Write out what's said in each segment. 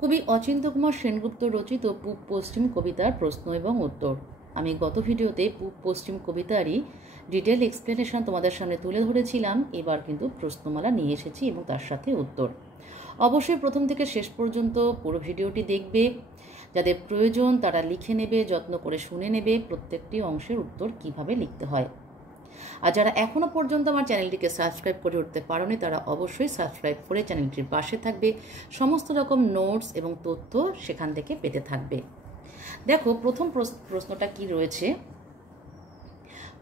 কবি অচিন্ত্য কুমার সেনগুপ্ত রচিত পূব পশ্চিম কবিতার প্রশ্ন এবং উত্তর। আমি গত ভিডিওতে পূব পশ্চিম কবিতারই ডিটেল এক্সপ্লেনেশন তোমাদের সামনে তুলে ধরেছিলাম। এবার কিন্তু প্রশ্নমালা নিয়ে এসেছি এবং তার সাথে উত্তর। অবশ্যই প্রথম থেকে শেষ পর্যন্ত পুরো ভিডিওটি দেখবে। যাদের প্রয়োজন তারা লিখে নেবে, যত্ন করে শুনে নেবে প্রত্যেকটি অংশের উত্তর কিভাবে লিখতে হয়। আর যারা এখনও পর্যন্ত আমার চ্যানেলটিকে সাবস্ক্রাইব করে উঠতে পারোনি তারা অবশ্যই সাবস্ক্রাইব করে চ্যানেলটির পাশে থাকবে। সমস্ত রকম নোটস এবং তথ্য সেখান থেকে পেতে থাকবে। দেখো, প্রথম প্রশ্নটা কি রয়েছে,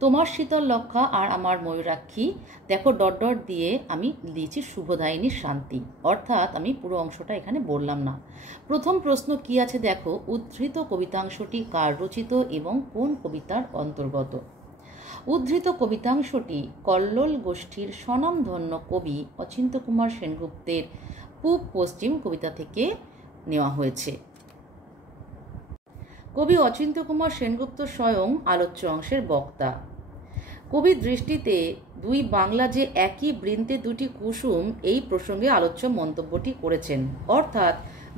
তোমার শীতল লক্ষা আর আমার ময়ূরাক্ষী। দেখো, ডট ডট দিয়ে আমি দিয়েছি শুভদায়িনী শান্তি, অর্থাৎ আমি পুরো অংশটা এখানে বললাম না। প্রথম প্রশ্ন কি আছে দেখো, উদ্ধৃত কবিতাংশটি কার রচিত এবং কোন কবিতার অন্তর্গত। উদ্ধৃত কবিতাংশটি কল্লোল গোষ্ঠীর স্বনামধন্য কবি অচিন্ত্য কুমার সেনগুপ্তের পূব পশ্চিম কবিতা থেকে নেওয়া হয়েছে। কবি অচিন্ত্য কুমার সেনগুপ্ত স্বয়ং আলোচ্য অংশের বক্তা। কবির দৃষ্টিতে দুই বাংলা যে একই বৃন্তে দুটি কুসুম, এই প্রসঙ্গে আলোচ্য মন্তব্যটি করেছেন। অর্থাৎ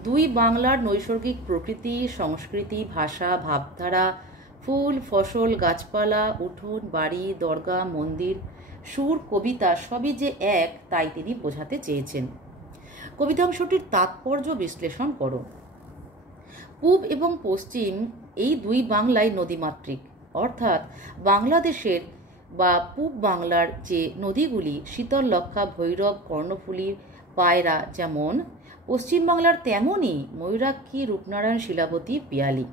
দুই বাংলার নৈসর্গিক প্রকৃতি, সংস্কৃতি, ভাষা, ভাবধারা, ফুল, ফসল, গাছপালা, উঠোন, বাড়ি, দরগা, মন্দির, সুর, কবিতা সবই যে এক, তাই তিনি বোঝাতে চেয়েছেন। কবিতাংশটির তাৎপর্য বিশ্লেষণ করো। পূব এবং পশ্চিম এই দুই বাংলায় নদীমাতৃক, অর্থাৎ বাংলাদেশের বা পূব বাংলার যে নদীগুলি শীতল লক্ষা, ভৈরব, কর্ণফুলী, পায়রা যেমন, পশ্চিম বাংলার তেমনই ময়ূরাক্ষী, রূপনারায়ণ, শিলাবতী, পিয়ালি।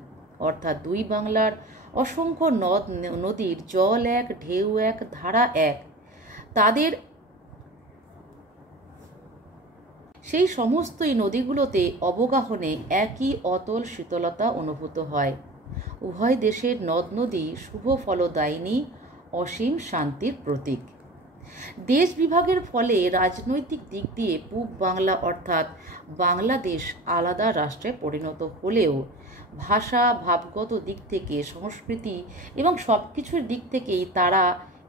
অর্থাৎ দুই বাংলার অসংখ্য নদ নদীর জল এক, ঢেউ এক, ধারা এক, তাদের সেই সমস্তই নদীগুলোতে অবগাহনে একই অতল শীতলতা অনুভূত হয়। উভয় দেশের নদ নদী শুভ ফলদায়িনী, অসীম শান্তির প্রতীক। দেশ বিভাগের ফলে রাজনৈতিক দিক দিয়ে পূব বাংলা অর্থাৎ বাংলাদেশ আলাদা রাষ্ট্রে পরিণত হলেও ভাষা, ভাবগত দিক থেকে, সংস্কৃতি এবং সব কিছুর দিক থেকেই তারা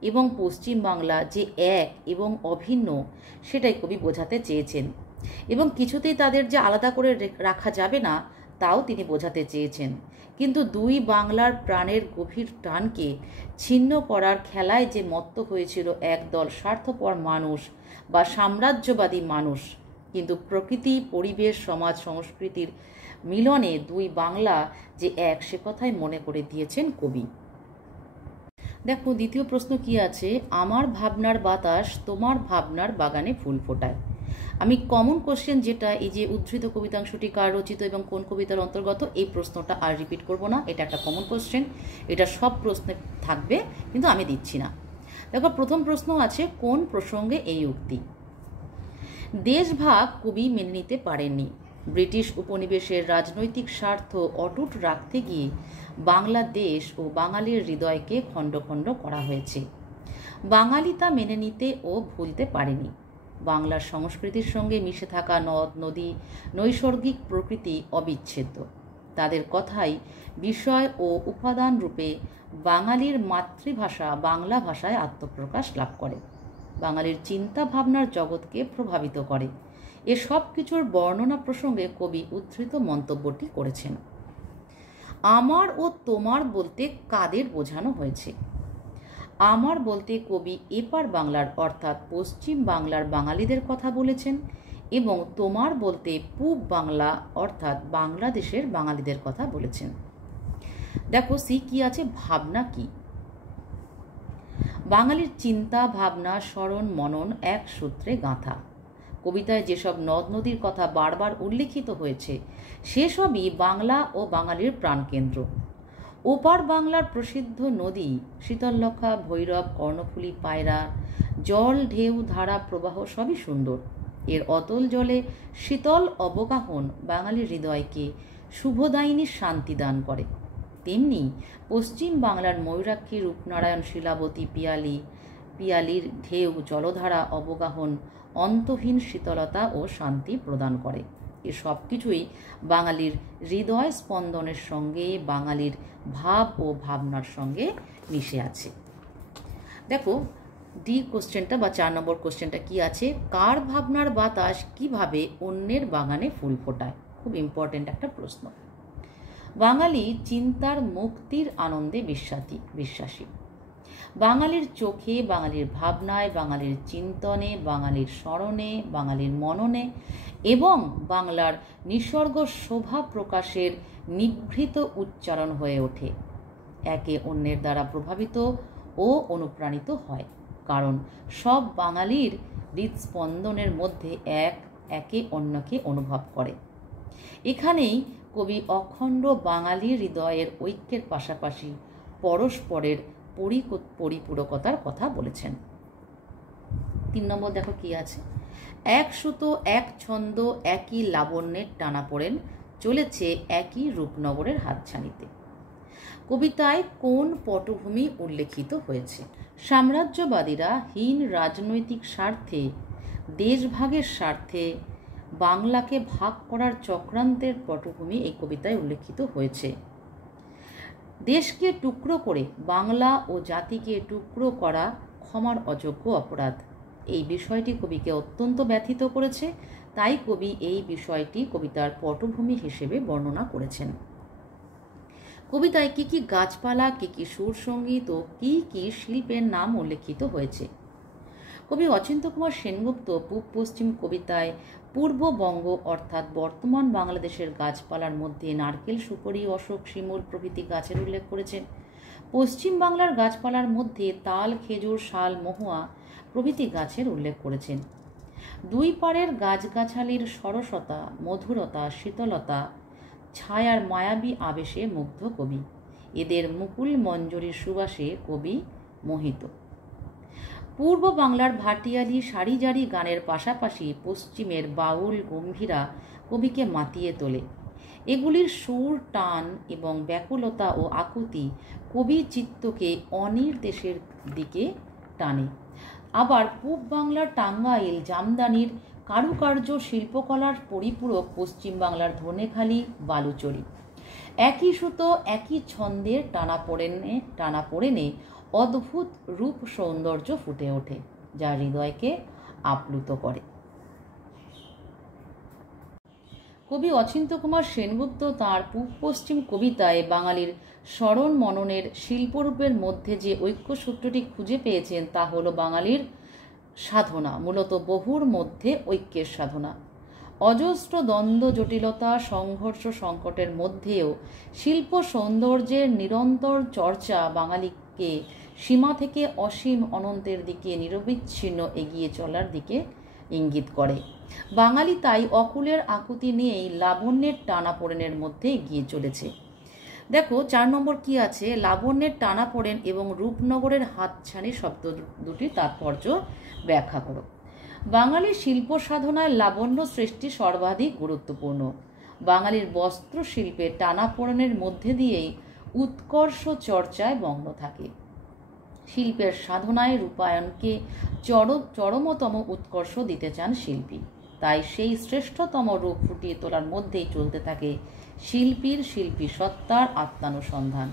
এবং পশ্চিম বাংলা যে এক এবং অভিন্ন, সেটাই কবি বোঝাতে চেয়েছেন। এবং কিছুতেই তাদের যে আলাদা করে রাখা যাবে না, তাও তিনি বোঝাতে চেয়েছেন। কিন্তু দুই বাংলার প্রাণের গভীর টানকে ছিন্ন করার খেলায় যে মত্ত হয়েছিল একদল স্বার্থপর মানুষ বা সাম্রাজ্যবাদী মানুষ, কিন্তু প্রকৃতি, পরিবেশ, সমাজ, সংস্কৃতির মিলনে দুই বাংলা যে এক, সে কথাই মনে করে দিয়েছেন কবি। দেখো, দ্বিতীয় প্রশ্ন কি আছে, আমার ভাবনার বাতাস তোমার ভাবনার বাগানে ফুল ফোটায়। আমি কমন কোশ্চেন যেটা, এই যে উদ্ধৃত কবিতাংশটি কার রচিত এবং কোন কবিতার অন্তর্গত, এই প্রশ্নটা আর রিপিট করব না। এটা একটা কমন কোশ্চেন, এটা সব প্রশ্নে থাকবে, কিন্তু আমি দিচ্ছি না। দেখো, প্রথম প্রশ্ন আছে, কোন প্রসঙ্গে এই উক্তি। দেশভাগ কবি মেনে নিতে পারেননি। ব্রিটিশ উপনিবেশের রাজনৈতিক স্বার্থ অটুট রাখতে গিয়ে বাংলাদেশ ও বাঙালির হৃদয়কে খণ্ড খণ্ড করা হয়েছে। বাঙালি তা মেনে নিতে ও ভুলতে পারেনি। বাংলার সংস্কৃতির সঙ্গে মিশে থাকা নদ নদী, নৈসর্গিক প্রকৃতি অবিচ্ছেদ্য। তাদের কথাই বিষয় ও উপাদান রূপে বাঙালির মাতৃভাষা বাংলা ভাষায় আত্মপ্রকাশ লাভ করে, বাঙালির চিন্তা ভাবনার জগৎকে প্রভাবিত করে। এ সব কিছুর বর্ণনা প্রসঙ্গে কবি উদ্ধৃত মন্তব্যটি করেছেন। আমার ও তোমার বলতে কাদের বোঝানো হয়েছে। আমার বলতে কবি এপার বাংলার অর্থাৎ পশ্চিম বাংলার বাঙালিদের কথা বলেছেন, এবং তোমার বলতে পূব বাংলা অর্থাৎ বাংলাদেশের বাঙালিদের কথা বলেছেন। দেখো, সি কি আছে, ভাবনা কি। বাঙালির চিন্তা, ভাবনা, স্মরণ, মনন এক সূত্রে গাঁথা। কবিতায় যেসব নদ নদীর কথা বারবার উল্লেখিত হয়েছে, সেসবই বাংলা ও বাঙালির প্রাণকেন্দ্র। ওপার বাংলার প্রসিদ্ধ নদী শীতললক্ষা, ভৈরব, কর্ণফুলী, পায়রা, জল, ঢেউ, ধারা, প্রবাহ সবই সুন্দর। এর অতল জলে শীতল অবগাহন বাঙালির হৃদয়কে শুভদায়িনী শান্তি দান করে। তেমনি পশ্চিম বাংলার ময়ূরাক্ষী, রূপনারায়ণ, শিলাবতী, পিয়ালির ঢেউ, জলধারা, অবগাহন অন্তহীন শীতলতা ও শান্তি প্রদান করে। এ সব কিছুই বাঙালির হৃদয় স্পন্দনের সঙ্গে, বাঙালির ভাব ও ভাবনার সঙ্গে মিশে আছে। দেখো, ডি কোশ্চেনটা বা 4 নম্বর কোশ্চেনটা কি আছে, কার ভাবনার বাতাস কিভাবে অন্যের বাগানে ফুল ফোটায়। খুব ইম্পর্টেন্ট একটা প্রশ্ন। বাঙালি চিন্তার মুক্তির আনন্দে বিশ্বাসী। বাঙালির চোখে, বাঙালির ভাবনায়, বাঙালির চিন্তনে, বাঙালির স্মরণে, বাঙালির মননে এবং বাংলার নিসর্গ শোভা প্রকাশের নিভৃত উচ্চারণ হয়ে ওঠে, একে অন্যের দ্বারা প্রভাবিত ও অনুপ্রাণিত হয়। কারণ সব বাঙালির হৃদস্পন্দনের মধ্যে একে অন্যকে অনুভব করে। এখানেই কবি অখণ্ড বাঙালি হৃদয়ের ঐক্যের পাশাপাশি পরস্পরের পরিপূরকতার কথা বলেছেন। 3 নম্বর দেখো কি আছে, এক সুতো এক ছন্দ একই লাবণ্যের টানাপোড়েন চলেছে একই রূপনগরের হাতছানিতে। কবিতায় কোন পটভূমি উল্লেখিত হয়েছে? সাম্রাজ্যবাদীরা হীন রাজনৈতিক স্বার্থে, দেশভাগের স্বার্থে বাংলাকে ভাগ করার চক্রান্তের পটভূমি এই কবিতায় উল্লেখিত হয়েছে। দেশকে টুকরো করে বাংলা ও জাতিকে টুকরো করা ক্ষমার অযোগ্য অপরাধ। এই বিষয়টি কবিকে অত্যন্ত ব্যথিত করেছে, তাই কবি এই বিষয়টি কবিতার পটভূমি হিসেবে বর্ণনা করেছেন। কবিতায় কি কি গাছপালা, কি কি সুরসঙ্গীত ও কি কি শিল্পের নাম উল্লেখিত হয়েছে? কবি অচিন্ত্য কুমার সেনগুপ্ত পূব পশ্চিম কবিতায় পূর্ববঙ্গ অর্থাৎ বর্তমান বাংলাদেশের গাছপালার মধ্যে নারকেল, সুপারি, অশোক, শিমুল প্রভৃতি গাছের উল্লেখ করেছেন। পশ্চিম বাংলার গাছপালার মধ্যে তাল, খেজুর, শাল, মহুয়া প্রভৃতি গাছের উল্লেখ করেছেন। দুই পাড়ের গাছগাছালির সরসতা, মধুরতা, শীতলতা, ছায়ার মায়াবী আবেশে মুগ্ধ কবি। এদের মুকুল মঞ্জরির সুবাসে কবি মোহিত। পূর্ব বাংলার ভাটিয়ালি সারিজারি গানের পাশাপাশি পশ্চিমের বাউল গম্ভীরা কবিকে মাতিয়ে তোলে। এগুলির সুর, টান এবং ব্যাকুলতা ও আকুতি কবি চিত্তকে অনির্দেশের দিকে টানে। আবার পূব বাংলার টাঙ্গাইল জামদানির কারুকার্য শিল্পকলার পরিপূরক পশ্চিম বাংলার ধনেখালি, বালুচরি। একই সুতো একই ছন্দের টানাপোড়েনে অদ্ভুত রূপ সৌন্দর্য ফুটে ওঠে, যা হৃদয়কে আপ্লুত করে। কবি অচিন্ত্য কুমার সেনগুপ্ত তাঁর পূব পশ্চিম কবিতায় বাঙালির স্মরণ মননের শিল্পরূপের মধ্যে যে ঐক্যসূত্রটি খুঁজে পেয়েছেন তা হল বাঙালির সাধনা, মূলত বহুর মধ্যে ঐক্যের সাধনা। অজস্র দ্বন্দ্ব, জটিলতা, সংঘর্ষ, সংকটের মধ্যেও শিল্প সৌন্দর্যের নিরন্তর চর্চা বাঙালিকে সীমা থেকে অসীম অনন্তের দিকে নিরবিচ্ছিন্ন এগিয়ে চলার দিকে ইঙ্গিত করে। বাঙালি তাই অকুলের আকুতি নিয়েই লাবণ্যের টানাপোড়েনের মধ্যে এগিয়ে চলেছে। দেখো 4 নম্বর কি আছে, লাবণ্যের টানাপোড়েন এবং রূপনগরের হাতছানি শব্দ দুটির তাৎপর্য ব্যাখ্যা করো। বাঙালির শিল্প সাধনায় লাবণ্য সৃষ্টি সর্বাধিক গুরুত্বপূর্ণ। বাঙালির বস্ত্র শিল্পের টানাপোড়েনের মধ্যে দিয়েই উৎকর্ষ চর্চায় মগ্ন থাকে। শিল্পের সাধনায় রূপায়ণকে চরমতম উৎকর্ষ দিতে চান শিল্পী, তাই সেই শ্রেষ্ঠতম রূপ ফুটিয়ে তোলার মধ্যেই চলতে থাকে শিল্পী সত্তার আত্মানুসন্ধান।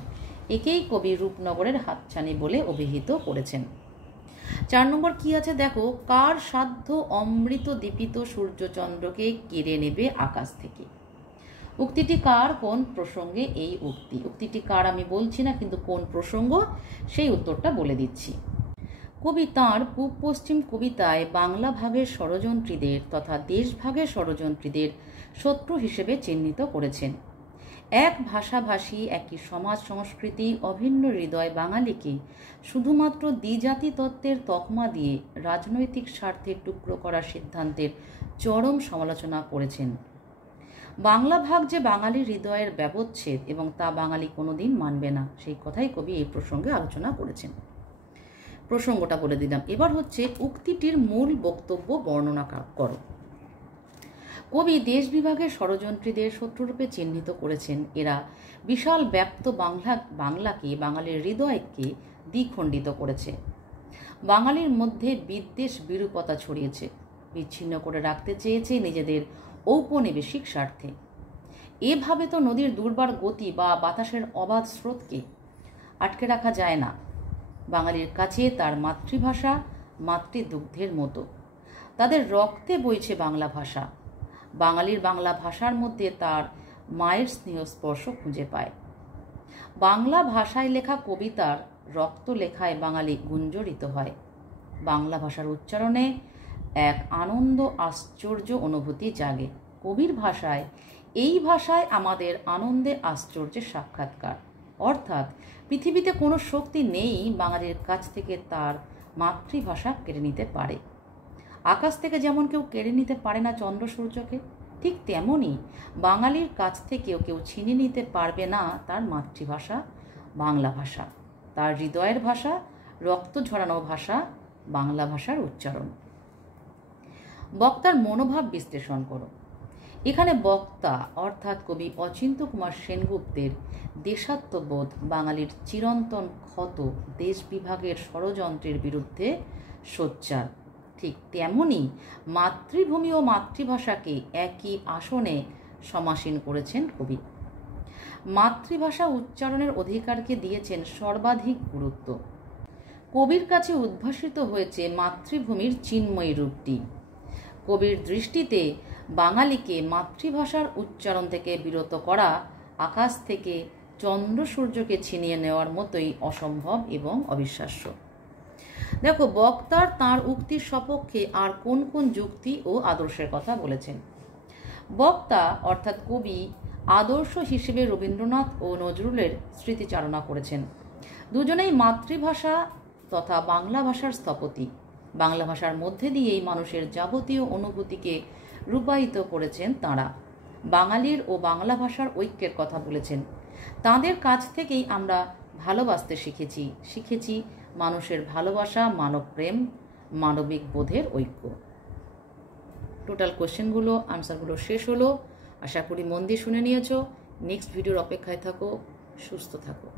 একেই কবি রূপনগরের হাতছানি বলে অভিহিত করেছেন। 4 নম্বর কি আছে দেখো, কার সাধ্য অমৃত দীপিত সূর্যচন্দ্রকে কেড়ে নেবে আকাশ থেকে। উক্তিটি কার, কোন প্রসঙ্গে এই উক্তিটি কার আমি বলছি না, কিন্তু কোন প্রসঙ্গ সেই উত্তরটা বলে দিচ্ছি। কবি তাঁর পূব পশ্চিম কবিতায় বাংলা ভাগের ষড়যন্ত্রীদের তথা দেশভাগের ষড়যন্ত্রীদের শত্রু হিসেবে চিহ্নিত করেছেন। এক ভাষাভাষী, একই সমাজ সংস্কৃতি, অভিন্ন হৃদয় বাঙালিকে শুধুমাত্র দ্বিজাতি তত্ত্বের তকমা দিয়ে রাজনৈতিক স্বার্থের টুকরো করার সিদ্ধান্তের চরম সমালোচনা করেছেন। বাংলা ভাগ যে বাঙালির হৃদয়ের ব্যবচ্ছেদ এবং তা বাঙালি কোনোদিন মানবে না, সেই কথাই কবি এই প্রসঙ্গে আলোচনা করেছেন। প্রসঙ্গটা বলে দিলাম। এবার হচ্ছে উক্তিটির মূল বক্তব্য বর্ণনা করো। কবি দেশ বিভাগের ষড়যন্ত্রীদের শত্রুরূপে চিহ্নিত করেছেন। এরা বিশাল ব্যাপ্ত বাংলাকে, বাঙালির হৃদয়কে দ্বিখণ্ডিত করেছে। বাঙালির মধ্যে বিদ্বেষ বিরূপতা ছড়িয়েছে, বিচ্ছিন্ন করে রাখতে চেয়েছে নিজেদের ঔপনিবেশিক স্বার্থে। এভাবে তো নদীর দুর্বার গতি বা বাতাসের অবাধ স্রোতকে আটকে রাখা যায় না। বাঙালির কাছে তার মাতৃভাষা মাতৃদুগ্ধের মতো, তাদের রক্তে বইছে বাংলা ভাষা। বাঙালির বাংলা ভাষার মধ্যে তার মায়ের স্নেহস্পর্শ খুঁজে পায়। বাংলা ভাষায় লেখা কবিতার রক্ত লেখায় বাঙালি গুঞ্জরিত হয়। বাংলা ভাষার উচ্চারণে এক আনন্দ আশ্চর্য অনুভূতি জাগে। কবির ভাষায়, এই ভাষায় আমাদের আনন্দে আশ্চর্যের সাক্ষাৎকার। অর্থাৎ পৃথিবীতে কোনো শক্তি নেই বাঙালির কাছ থেকে তার মাতৃভাষা কেড়ে নিতে পারে। আকাশ থেকে যেমন কেউ কেড়ে নিতে পারে না চন্দ্র সূর্যকে, ঠিক তেমনই বাঙালির কাছ থেকেও কেউ ছিনিয়ে নিতে পারবে না তার মাতৃভাষা বাংলা ভাষা, তার হৃদয়ের ভাষা, রক্ত ঝরানো ভাষা বাংলা ভাষার উচ্চারণ। বক্তার মনোভাব বিশ্লেষণ করো। এখানে বক্তা অর্থাৎ কবি অচিন্ত্য কুমার সেনগুপ্তের দেশাত্মবোধ বাঙালির চিরন্তন ক্ষত দেশ বিভাগের ষড়যন্ত্রের বিরুদ্ধে সোচ্চার। ঠিক তেমনি মাতৃভূমি ও মাতৃভাষাকে একই আসনে সমাসীন করেছেন কবি। মাতৃভাষা উচ্চারণের অধিকারকে দিয়েছেন সর্বাধিক গুরুত্ব। কবির কাছে উদ্ভাসিত হয়েছে মাতৃভূমির চিন্ময়ী রূপটি। কবির দৃষ্টিতে বাঙালিকে মাতৃভাষার উচ্চারণ থেকে বিরত করা আকাশ থেকে চন্দ্র সূর্যকে ছিনিয়ে নেওয়ার মতোই অসম্ভব এবং অবিশ্বাস্য। দেখো, বক্তার তাঁর উক্তির সপক্ষে আর কোন কোন যুক্তি ও আদর্শের কথা বলেছেন। বক্তা অর্থাৎ কবি আদর্শ হিসেবে রবীন্দ্রনাথ ও নজরুলের স্মৃতিচারণা করেছেন। দুজনেই মাতৃভাষা তথা বাংলা ভাষার স্থপতি। বাংলা ভাষার মধ্যে দিয়েই মানুষের যাবতীয় অনুভূতিকে রূপায়িত করেছেন তাঁরা। বাঙালির ও বাংলা ভাষার ঐক্যের কথা বলেছেন। তাঁদের কাছ থেকেই আমরা ভালোবাসতে শিখেছি মানুষের ভালোবাসা, মানব প্রেম, মানবিক বোধের ঐক্য। টোটাল কোশ্চেনগুলো, আনসারগুলো শেষ হলো। আশা করি মন দিয়ে শুনে নিয়েছো। নেক্সট ভিডিওর অপেক্ষায় থাকো। সুস্থ থাকো।